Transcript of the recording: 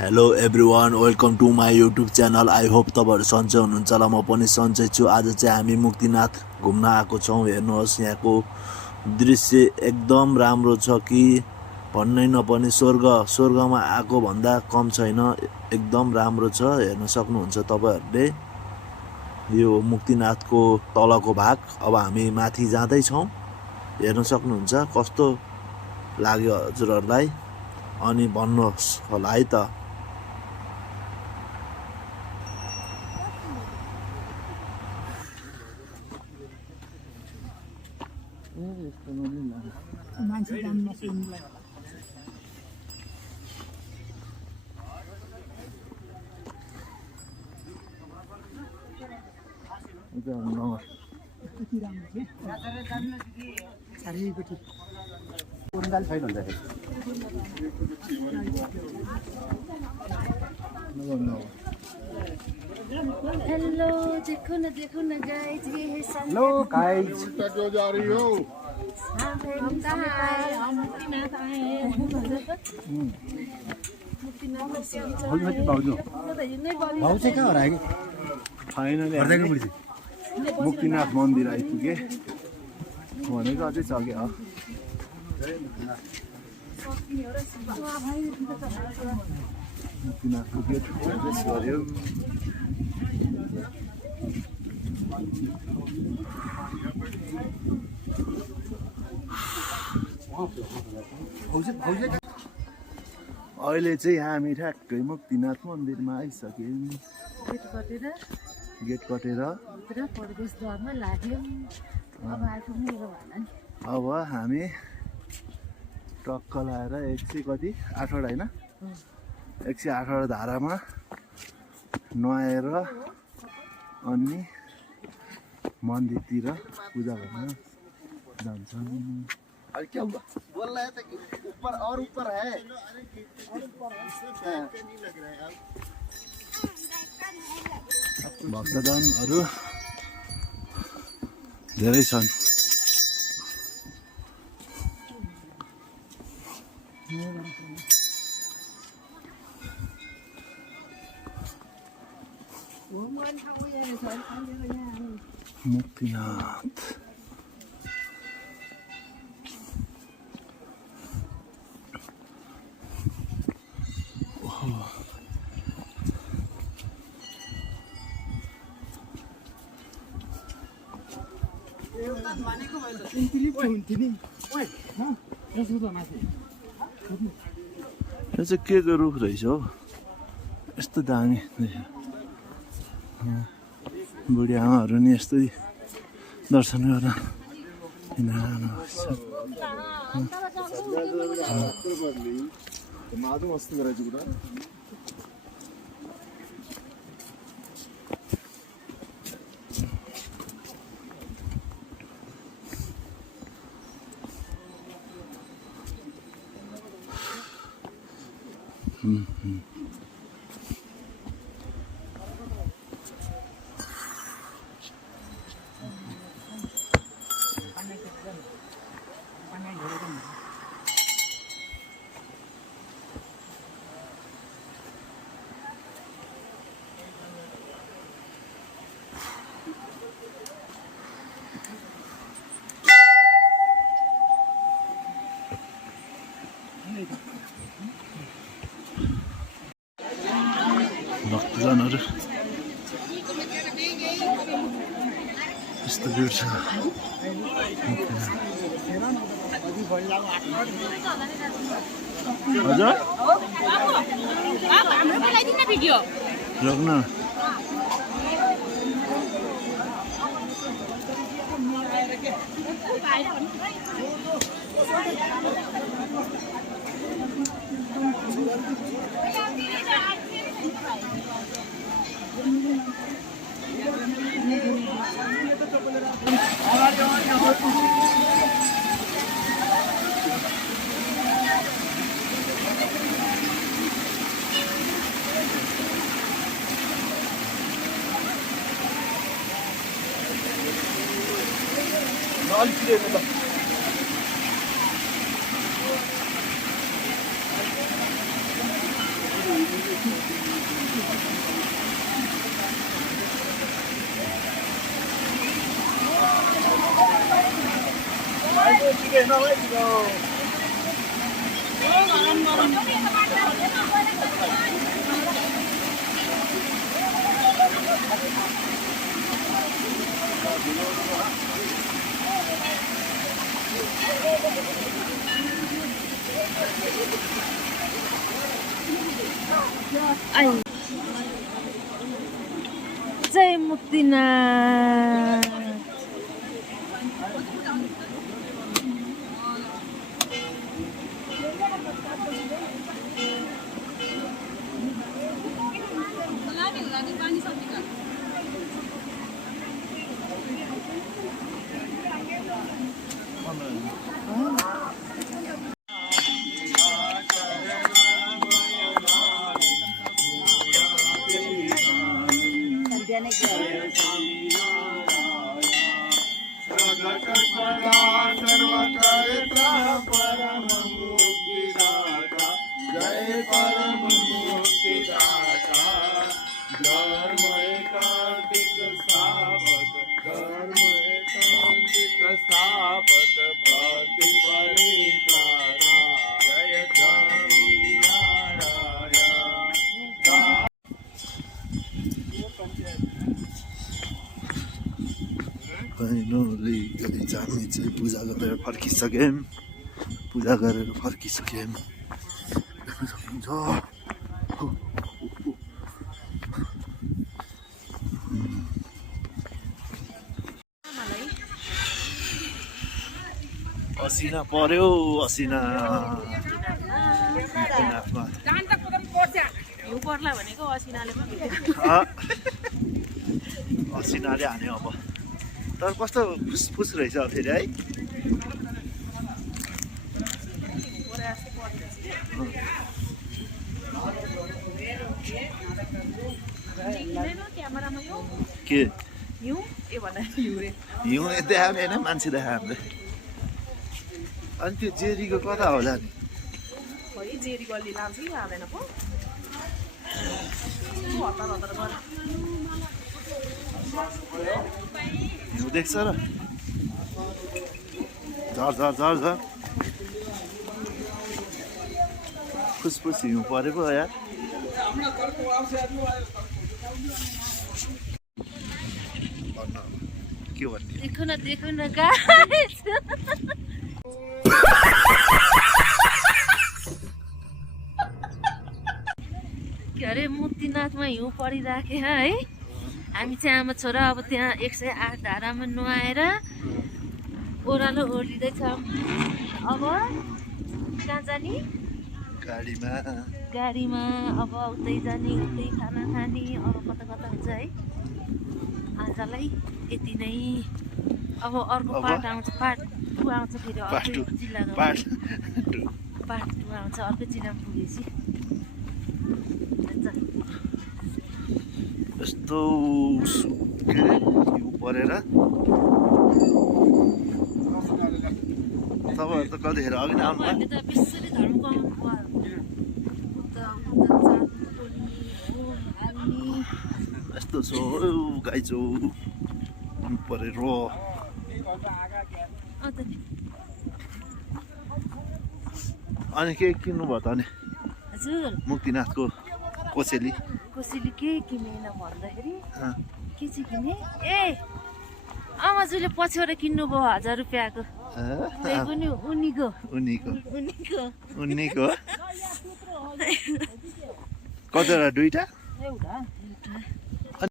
Hello everyone, welcome to my YouTube channel. I hope तपाईँहरू सन्चै हुनुहुन्छ होला। म पनि सन्चै छु। आज चाहिँ हामी मुक्तिनाथ घुम्न आएको छौँ। हेर्नुहोस्, यहाँको दृश्य एकदम राम्रो छ कि भन्नै नपर्ने। स्वर्गमा आएको भन्दा कम छैन, एकदम राम्रो छ। हेर्न सक्नुहुन्छ तपाईँहरूले यो मुक्तिनाथको तलको भाग। अब हामी माथि जाँदैछौँ। हेर्न सक्नुहुन्छ कस्तो लाग्यो हजुरहरूलाई, अनि भन्नुहोस् होला है त। मान्छे जान नसक्नुलाई कति राम्रो छ चारैपट्टि पुरन्दाल छैन हुन्छ हेलो, देखो ना गाइस, ये है हेलो गाइस, क्यों जा रही हो? हम कहाँ आए? हम मुक्तिनाथ आए हैं। भाउजू भाउ चाहिँ कहाँ हरायो कि फाइनली मुक्तिनाथ मन्दिर आइपुगे भनेको अझै छ कि मुक्तिनाथको गेट प्रवेश गर्यो। अहिले चाहिँ हामी ठ्याक्कै मुक्तिनाथ मन्दिरमा आइसक्यौँ। गेट कटेर प्रवेशद्वारमा लाग्यौँ। अब आइपुग्नु भएन नि। अब हामी टक्क लाएर 100 8 होइन 108 धारामा नुहाएर अनि मन्दिरतिर पूजा गर्न जान्छौँ। क्या हुआ? बोल रहा है ऊपर और ऊपर है। भक्तजनहरू धेरै छन्। मुक्तिनाथ यो चाहिँ के को रुख रहेछ हो? यस्तो दामी बुढी आमाहरू नि यस्तै दर्शन गर्न भक्तजनहरू यस्तो भिड छ। हजुर रोक्न जय मुक्तिनाथ। फाइनली हामी चाहिँ पूजा गरेर फर्किसक्यौँ। पूजा गरेर फर्किसक्यौँ। देख्न सक्नुहुन्छ असिना पर्यो असिना हिउँ पर्ला भनेको असिनाले पनि असिनाले हान्यो अब। तर कस्तो फुसफुस रहेछ फेरि है। के हिउँ ए भन्दा हिउँ रे हिउँ देखायो होइन मान्छे देखायो हामीले। अनि त्यो जेरीको कता होला नि? खै जेरी गल्ली लान्छ कि लाँदैन पो हतार हतार गर हिउँ देख्छ र झर झर झर झर फुसफुस हिउँ परेको यार। के भन्ने देखो न गाइस के अरे मुक्तिनाथमा हिउँ परिराखे है। हामी चाहिँ आमा छोरा अब त्यहाँ 108 धारामा नुहाएर ओह्रालो ओर्लिँदैछौँ। अब कहाँ जाने? गाडीमा अब उतै जाने उतै खाना खाने अब कता कता हुन्छ है। आजलाई यति नै। अब अर्को पार्ट आउँछ, पार्ट 2 आउँछ फेरि अर्को जिल्लाको पार्ट 2 आउँछ अर्को जिल्लामा पुगेपछि। यस्तो हिउँ परेर तपाईँहरू त कतिखेर अघि नै आउनु हामीले त बिस्सरी धर्म कमाउनु यस्तो छ गाइजो हिउँ परेर। अनि के किन्नु भयो त अनि हजुर मुक्तिनाथको कोसेली के किनेन भन्दाखेरि के चाहिँ किने? ए आमाजुले पछ्यौरा किन्नुभयो 1000 रुपियाँको। त्यही पनि उनीको कतिवटा? 2टा